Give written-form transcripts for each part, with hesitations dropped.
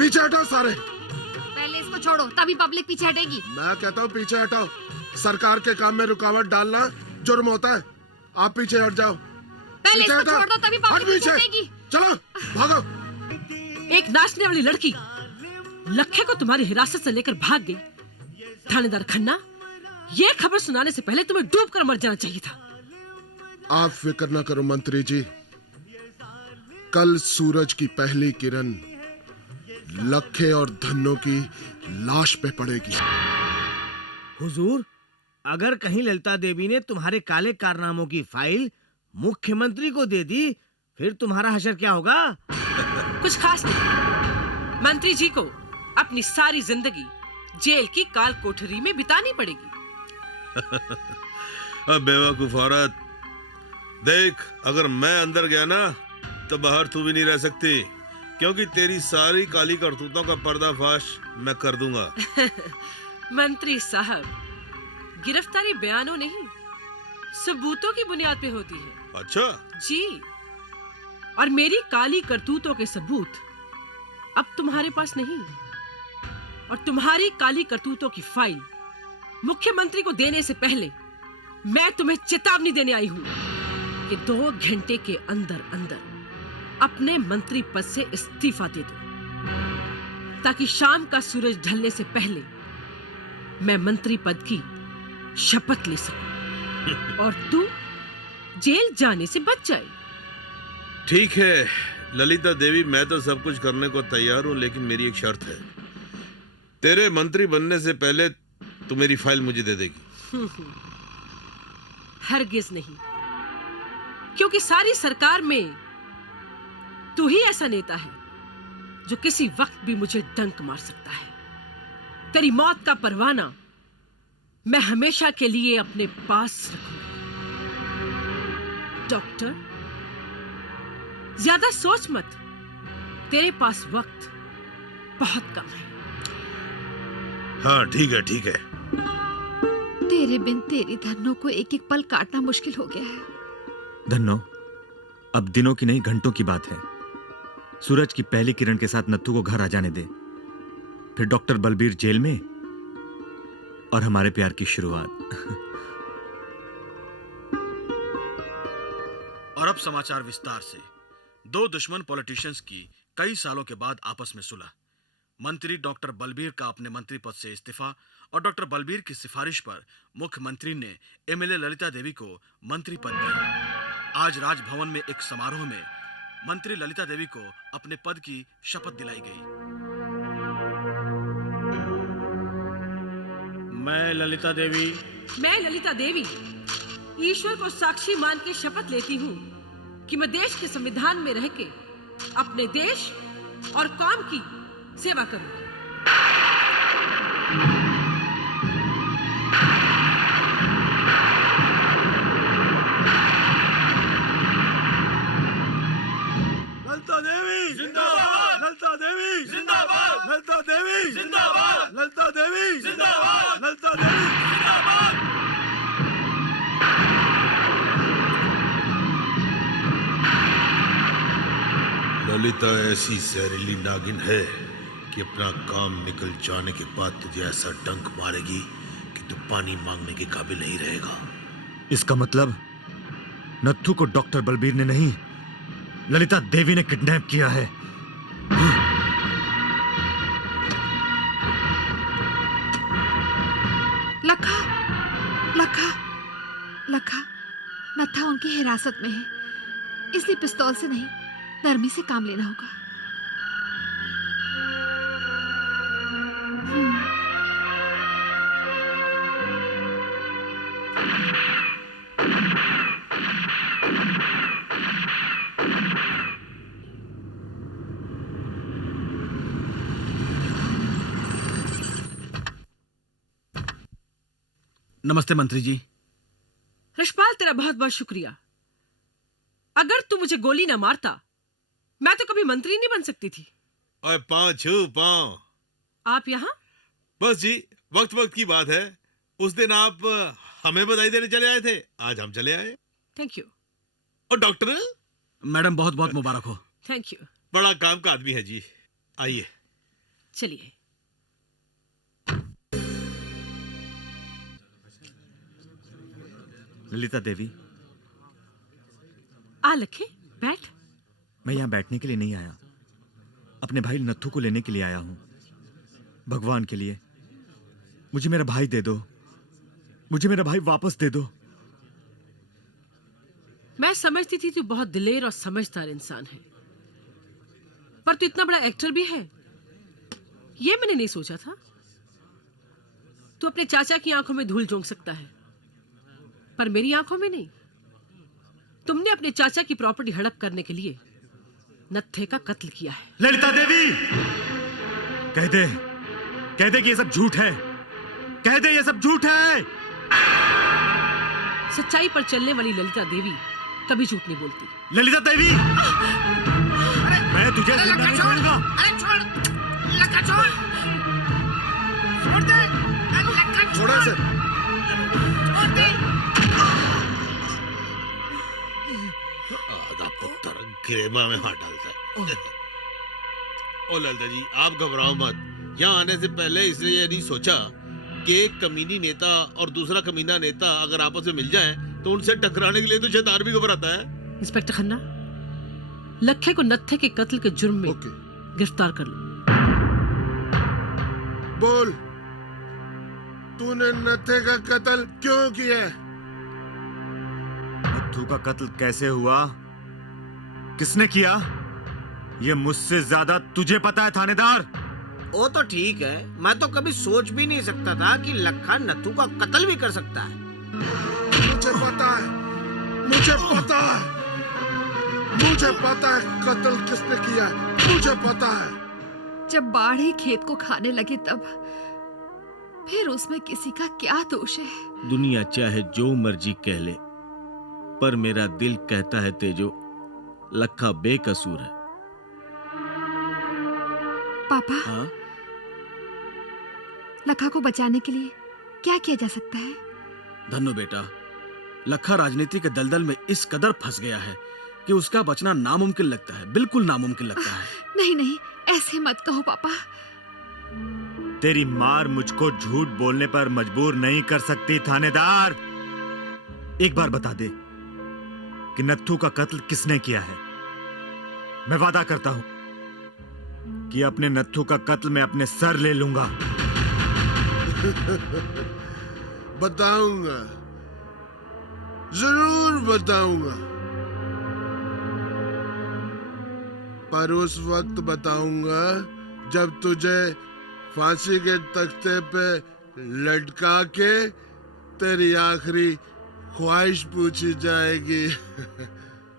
पीछे हटाओ सारे। पहले इसको छोड़ो, तभी पब्लिक पीछे हटेगी। मैं कहता हूँ पीछे हटाओ। सरकार के काम में रुकावट डालना जुर्म होता है। आप पीछे हट जाओ। पहले इसको छोड़ दो, तभी पब्लिक पीछे हटेगी। चलो भागो। एक नाचने वाली लड़की लखे को तुम्हारी हिरासत से लेकर भाग गई। थानेदार खन्ना, ये खबर सुनाने से पहले तुम्हें डूबकर मर जाना चाहिए था। आप फिक्र न करो मंत्री जी, कल सूरज की पहली किरण लखे और धन्नो की लाश पे पड़ेगी। हुजूर, अगर कहीं ललिता देवी ने तुम्हारे काले कारनामों की फाइल मुख्यमंत्री को दे दी, फिर तुम्हारा हशर क्या होगा? कुछ खास नहीं। मंत्री जी को अपनी सारी जिंदगी जेल की काल कोठरी में बितानी पड़ेगी। अब बेवकूफ औरत, देख, अगर मैं अंदर गया ना तो बाहर तू भी नहीं रह सकती, क्योंकि तेरी सारी काली करतूतों का पर्दाफाश मैं कर दूंगा। मंत्री साहब, गिरफ्तारी बयानों नहीं, सबूतों की बुनियाद पे होती है। अच्छा जी, और मेरी काली करतूतों के सबूत अब तुम्हारे पास नहीं, और तुम्हारी काली करतूतों की फाइल मुख्यमंत्री को देने से पहले मैं तुम्हें चेतावनी देने आई हूं कि 2 घंटे के अंदर अंदर अपने मंत्री पद से इस्तीफा दे दो, ताकि शाम का सूरज ढलने से पहले मैं मंत्री पद की शपथ ले सकूं और तू जेल जाने से बच जाए। ठीक है ललिता देवी, मैं तो सब कुछ करने को तैयार हूं, लेकिन मेरी एक शर्त है। तेरे मंत्री बनने से पहले तू मेरी फाइल मुझे दे देगी। हरगिज नहीं, क्योंकि सारी सरकार में तू ही ऐसा नेता है जो किसी वक्त भी मुझे डंक मार सकता है। तेरी मौत का परवाना मैं हमेशा के लिए अपने पास रखूंगी। डॉक्टर, ज्यादा सोच मत, तेरे पास वक्त बहुत कम है। हाँ ठीक है ठीक है। तेरे बिन तेरी धन्नो को एक एक पल काटना मुश्किल हो गया है। धन्नो, अब दिनों की नहीं घंटों की बात है। सूरज की पहली किरण के साथ नत्थू को घर आ जाने दे, फिर डॉक्टर बलबीर जेल में और हमारे प्यार की शुरुआत। और अब समाचार विस्तार से। 2 दुश्मन पॉलिटिशियंस की कई सालों के बाद आपस में सुलह। मंत्री डॉक्टर बलबीर का अपने मंत्री पद से इस्तीफा, और डॉक्टर बलबीर की सिफारिश पर मुख्यमंत्री ने एमएलए ललिता देवी को मंत्री पद दिया। आज राजभवन में एक समारोह में मंत्री ललिता देवी को अपने पद की शपथ दिलाई गई। मैं ललिता देवी ईश्वर को साक्षी मान के शपथ लेती हूँ कि मैं देश के संविधान में रह के अपने देश और कौम की सेवा करूंगी। ललिता देवी जिंदाबाद, ललिता देवी जिंदाबाद, ललिता देवी जिंदाबाद, ललिता देवी जिंदाबाद, ललिता देवी जिंदाबाद। ललिता ऐसी जहरीली नागिन है कि अपना काम निकल जाने के बाद तुझे ऐसा डंक मारेगी कि तू पानी मांगने के काबिल नहीं रहेगा। इसका मतलब नत्थू को डॉक्टर बलबीर ने नहीं, ललिता देवी ने किडनैप किया है। लखा, लखा, लखा, नत्था उनकी हिरासत में है, इसलिए पिस्तौल से नहीं, नरमी से काम लेना होगा। नमस्ते मंत्री जी। रशपाल, तेरा बहुत बहुत शुक्रिया। अगर तू मुझे गोली ना मारता, मैं तो कभी मंत्री नहीं बन सकती थी। ओए पाँव छू पाँव। आप यहाँ? बस जी, वक्त वक्त की बात है। उस दिन आप हमें बधाई देने चले आए थे, आज हम चले आए। Thank you. और डॉक्टर मैडम बहुत बहुत मुबारक हो। Thank you. बड़ा काम का आदमी है जी। आइए। चलिए। ललिता देवी, आ लखे, बैठ। मैं यहाँ बैठने के लिए नहीं आया, अपने भाई नत्थू को लेने के लिए आया हूँ। भगवान के लिए मुझे मेरा भाई दे दो, मुझे मेरा भाई वापस दे दो। मैं समझती थी तू बहुत दिलेर और समझदार इंसान है, पर तू इतना बड़ा एक्टर भी है, ये मैंने नहीं सोचा था। तू अपने चाचा की आंखों में धूल झोंक सकता है, पर मेरी आंखों में नहीं। तुमने अपने चाचा की प्रॉपर्टी हड़प करने के लिए नत्थे का कत्ल किया है। ललिता देवी, कह दे कि ये सब झूठ है, कह दे ये सब झूठ है। सच्चाई पर चलने वाली ललिता देवी कभी झूठ नहीं बोलती। ललिता देवी, मैं तुझे जिंदा नहीं छोड़ूंगा। अरे छोड़, लखा छोड़, छोड़ दे, लखा छोड़ा इसे। छोड़ दे। आधा पुत्र ग्रेमा में हाथ डालता है। ओ ललिता जी, आप घबराओ मत। यहाँ आने से पहले इसने ये नहीं सोचा कि एक कमीनी नेता और दूसरा कमीना नेता अगर आपस में मिल जाएं, तो उनसे टकराने के लिए तो शैतान भी घबराता है। इंस्पेक्टर खन्ना, लखे को नत्थे के कत्ल के जुर्म में ओके, गिरफ्तार कर लो। बोल, तूने नत्थे का कत्ल क्यों किया? नत्थू का कत्ल कैसे हुआ, किसने किया, ये मुझसे ज्यादा तुझे पता है थानेदार। वो तो ठीक है, मैं तो कभी सोच भी नहीं सकता था कि लखा नत्थू का कत्ल भी कर सकता है। मुझे पता है, मुझे पता है, मुझे पता है कत्ल किसने किया है, मुझे पता है। जब बाढ़ ही खेत को खाने लगे तब फिर उसमें किसी का क्या दोष है? दुनिया चाहे जो मर्जी कह ले, पर मेरा दिल कहता है तेजो, लखा बेकसूर है। पापा, हाँ? लखा को बचाने के लिए क्या किया जा सकता है? धन्नो बेटा, लखा राजनीति के दलदल में इस कदर फंस गया है कि उसका बचना नामुमकिन लगता है, बिल्कुल नामुमकिन लगता है। नहीं नहीं, ऐसे मत कहो पापा। तेरी मार मुझको झूठ बोलने पर मजबूर नहीं कर सकती थानेदार। एक बार बता दे कि नत्थू का कत्ल किसने किया है। मैं वादा करता हूं कि अपने नत्थू का कत्ल मैं अपने सर ले लूंगा। बताऊंगा, जरूर बताऊंगा, पर उस वक्त बताऊंगा जब तुझे फांसी के तख्ते पे लटका के तेरी आखिरी ख्वाहिश पूछी जाएगी।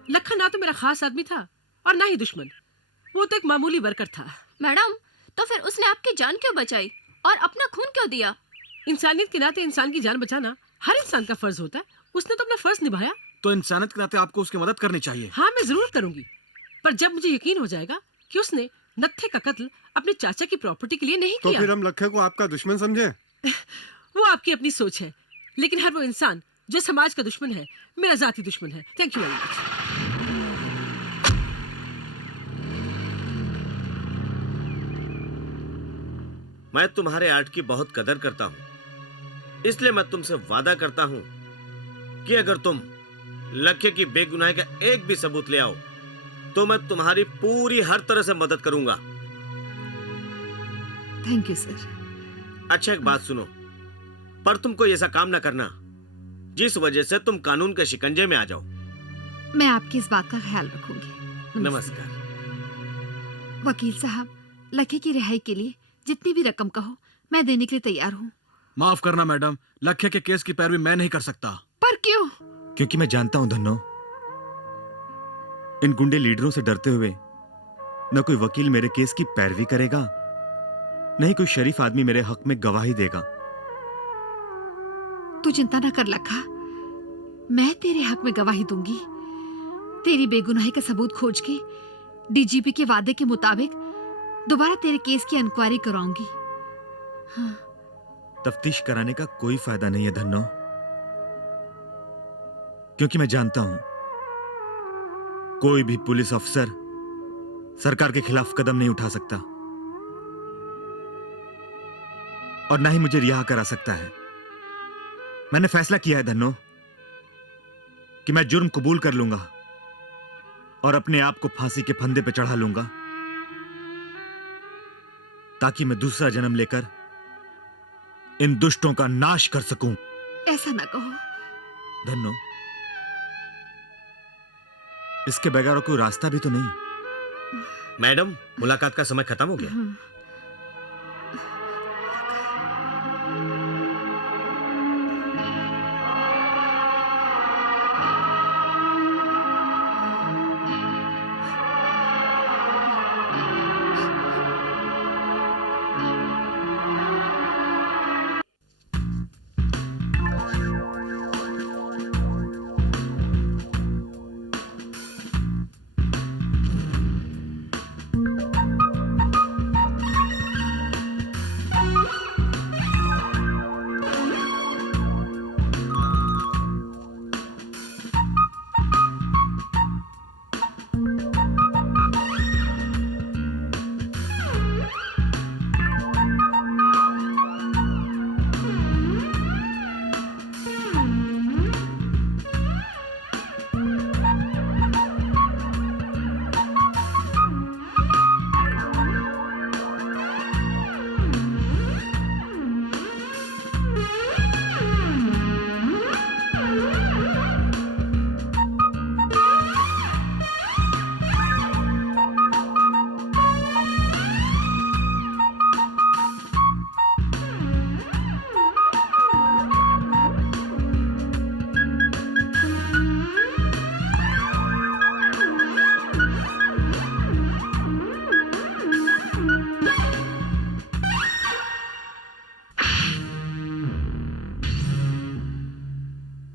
लखन ना तो मेरा खास आदमी था और ना ही दुश्मन, वो तो एक मामूली वर्कर था। मैडम, तो फिर उसने आपकी जान क्यों बचाई और अपना खून क्यों दिया? इंसानियत के नाते इंसान की जान बचाना हर इंसान का फर्ज होता है। उसने तो अपना फर्ज निभाया। तो इंसानियत के नाते आपको उसकी मदद करनी चाहिए। हाँ, मैं जरूर करूंगी, पर जब मुझे यकीन हो जाएगा कि उसने नत्थे का कत्ल अपने चाचा की प्रॉपर्टी के लिए नहीं तो किया। फिर हम लखे को आपका दुश्मन समझे? वो आपकी अपनी सोच है, लेकिन हर वो इंसान जो समाज का दुश्मन है मेरा जाती दुश्मन है। Thank you very much. मैं तुम्हारे आर्ट की बहुत कदर करता हूं, इसलिए मैं तुमसे वादा करता हूं कि अगर तुम लखे की बेगुनाही का एक भी सबूत ले आओ तो मैं तुम्हारी पूरी हर तरह से मदद करूंगा। Thank you sir. अच्छा, एक बात सुनो, पर तुम कोई ऐसा काम ना करना जिस वजह से तुम कानून के शिकंजे में आ जाओ। मैं आपकी इस बात का ख्याल रखूंगी। नमस्कार। वकील साहब, लखे की रिहाई के लिए जितनी भी रकम कहो मैं देने के लिए तैयार हूँ। माफ करना मैडम, लखे के केस की पैरवी मैं नहीं कर सकता। पर क्यों? क्योंकि मैं जानता हूं धन्नो, इन गुंडे लीडरों से डरते हुए न कोई वकील मेरे केस की पैरवी करेगा, नहीं कोई शरीफ आदमी मेरे हक में गवाही देगा। तू चिंता ना कर लखा, मैं तेरे हक में गवाही दूंगी। तेरी बेगुनाही का सबूत खोज के डीजीपी के वादे के मुताबिक दोबारा तेरे केस की इंक्वायरी कराऊंगी। हाँ। तफ्तीश कराने का कोई फायदा नहीं है धन्नो, क्योंकि मैं जानता हूं कोई भी पुलिस अफसर सरकार के खिलाफ कदम नहीं उठा सकता। और ना ही मुझे रिहा करा सकता है। मैंने फैसला किया है धन्नो कि मैं जुर्म कबूल कर लूंगा और अपने आप को फांसी के फंदे पे चढ़ा लूंगा, ताकि मैं दूसरा जन्म लेकर इन दुष्टों का नाश कर सकूं। ऐसा ना कहो। धन्नो, इसके बगैर और कोई रास्ता भी तो नहीं। मैडम, मुलाकात का समय खत्म हो गया।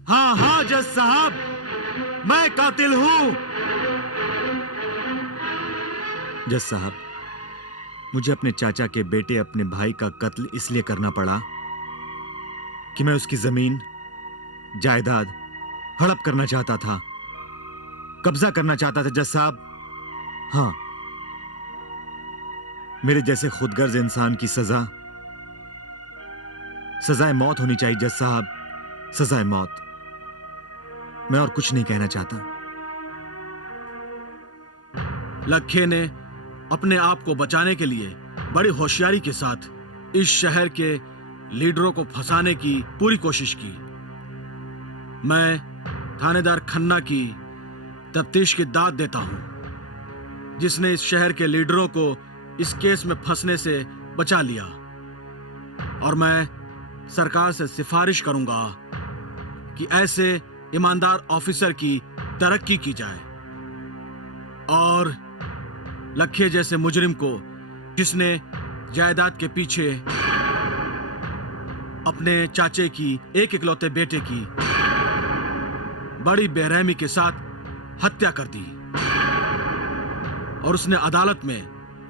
हाँ हाँ जज साहब, मैं कातिल हूं। जज साहब, मुझे अपने चाचा के बेटे अपने भाई का कत्ल इसलिए करना पड़ा कि मैं उसकी जमीन जायदाद हड़प करना चाहता था, कब्जा करना चाहता था जज साहब। हाँ, मेरे जैसे खुदगर्ज इंसान की सजाए मौत होनी चाहिए जज साहब, सजाए मौत। मैं और कुछ नहीं कहना चाहता। लखे ने अपने आप को बचाने के लिए बड़ी होशियारी के साथ इस शहर के लीडरों को फंसाने की पूरी कोशिश की। मैं थानेदार खन्ना की तफ्तीश की दाद देता हूं, जिसने इस शहर के लीडरों को इस केस में फंसने से बचा लिया। और मैं सरकार से सिफारिश करूंगा कि ऐसे ईमानदार ऑफिसर की तरक्की की जाए और लखे जैसे मुजरिम को, जिसने जायदाद के पीछे अपने चाचे की एक इकलौते बेटे की बड़ी बेरहमी के साथ हत्या कर दी और उसने अदालत में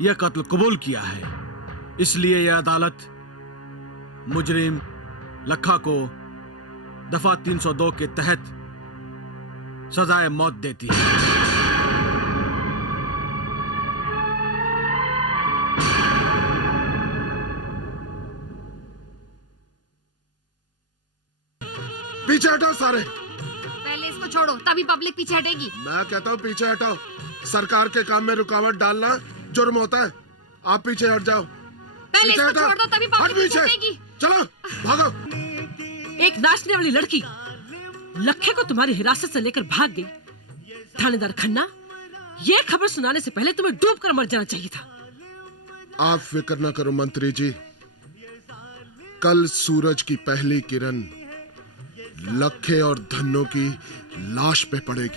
यह कत्ल कबूल किया है, इसलिए यह अदालत मुजरिम लखा को दफा 302 के तहत सजाए मौत देती है। पीछे हटाओ सारे। पहले इसको छोड़ो, तभी पब्लिक पीछे हटेगी। मैं कहता हूँ पीछे हटाओ। सरकार के काम में रुकावट डालना जुर्म होता है। आप पीछे हट जाओ। पहले पीछे इसको हटाओ। छोड़ दो, तभी हट पब्लिक पीछे पीछे। हटेगी। चलो भागो। एक नाचने वाली लड़की लखे को तुम्हारी हिरासत से लेकर भाग गई। थानेदार खन्ना, ये खबर सुनाने से पहले तुम्हें डूबकर मर जाना चाहिए था। आप फिक्र न करो मंत्री जी, कल सूरज की पहली किरण लखे और धन्नो की लाश पे पड़ेगी।